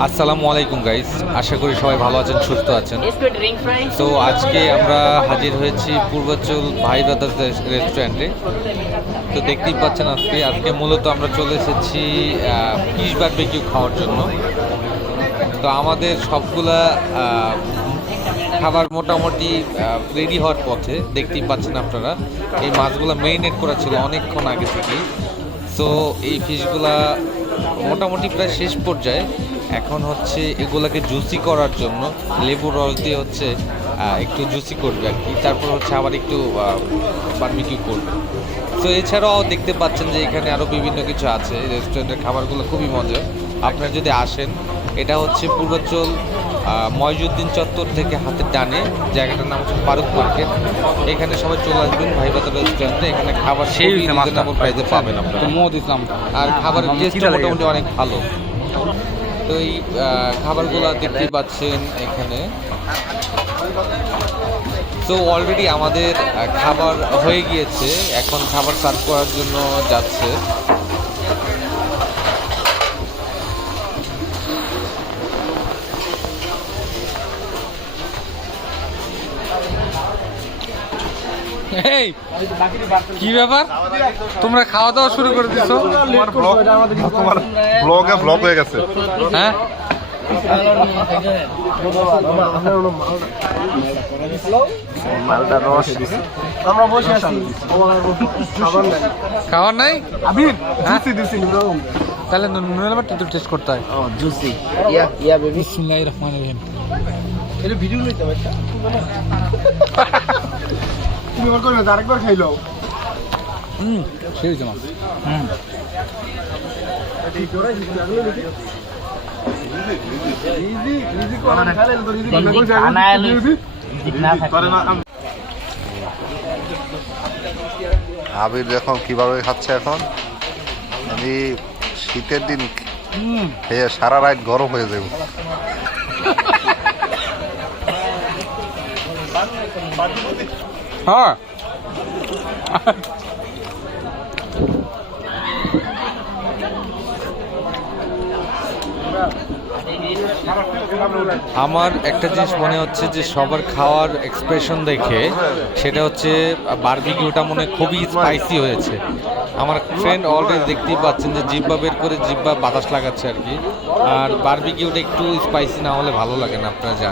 আসসালামু আলাইকুম গাইস, আশা করি সবাই ভালো আছেন, সুস্থ আছেন। তো আজকে আমরা হাজির হয়েছি পূর্বাচল ভাই ব্রাদার্স রেস্টুরেন্টে। তো দেখতেই পাচ্ছেন আজকে মূলত আমরা চলে এসেছি ফিশ বারবিকিউ খাওয়ার জন্য। তো আমাদের সবগুলা খাবার মোটামুটি রেডি হওয়ার পথে, দেখতেই পাচ্ছেন আপনারা। এই মাছগুলো মেরিনেট করা ছিল অনেকক্ষণ আগে থেকেই। সো এই ফিশগুলা মোটামুটি প্রায় শেষ পর্যায়ে। এখন হচ্ছে এগুলাকে জুসি করার জন্য লেবুর রস দিয়ে হচ্ছে একটু জুসি করবে আর কি, তারপর হচ্ছে আবার একটু বারবিকিউ করবে। তো এছাড়াও দেখতে পাচ্ছেন যে এখানে আরও বিভিন্ন কিছু আছে। রেস্টুরেন্টের খাবারগুলো খুবই মজা। আপনারা যদি আসেন, এটা হচ্ছে পূর্বাচল ময়জুদ্দিন চত্বর থেকে হাতের ডানে, জায়গাটার নাম হচ্ছে ফারুক মার্কেট। এখানে সবাই চলে আসবেন ভাই ব্রাদার্স রেস্টুরেন্টে। এখানে খাবার সেই রিজনেবল প্রাইসে পাবেন আপনারা। আর খাবারের টেস্টও মোটামুটি অনেক ভালো। তো এই খাবারগুলো দেখতেই পাচ্ছেন এখানে। তো অলরেডি আমাদের খাবার হয়ে গিয়েছে, এখন খাবার সার্ভ করার জন্য যাচ্ছে। কি ব্যাপার, তোমরা খাওয়া দাওয়া শুরু করে দিছো? তোমার ব্লগ হয়ে গেছে। হ্যাঁ, খাওয়ার নাই তাহলে নুনের আবার একটু টেস্ট করতে হয়। জুসি ইয়া বেবি বিসমিল্লাহির রহমানির রহিম। এটা ভিডিও লইতে ভাই তুমি ওর করবে আরেকবার খাইলো। সেই হয়েছে মাছ। আবির দেখো কিভাবে খাচ্ছে এখন। আমি শীতের দিন খেয়ে সারা রাত গরম হয়ে যাবে। হ্যাঁ, আমার একটা জিনিস মনে হচ্ছে যে সবার খাওয়ার এক্সপ্রেশন দেখে সেটা হচ্ছে বারবিকিউটা মনে হয় খুবই স্পাইসি হয়েছে। আমার ফ্রেন্ড অলরেডি দেখতেই পাচ্ছেন যে জিব্বা বের করে জিব্বা বাতাস লাগাচ্ছে আর কি। আর বারবিকিউটা একটু স্পাইসি না হলে ভালো লাগে না, আপনারা জানেন।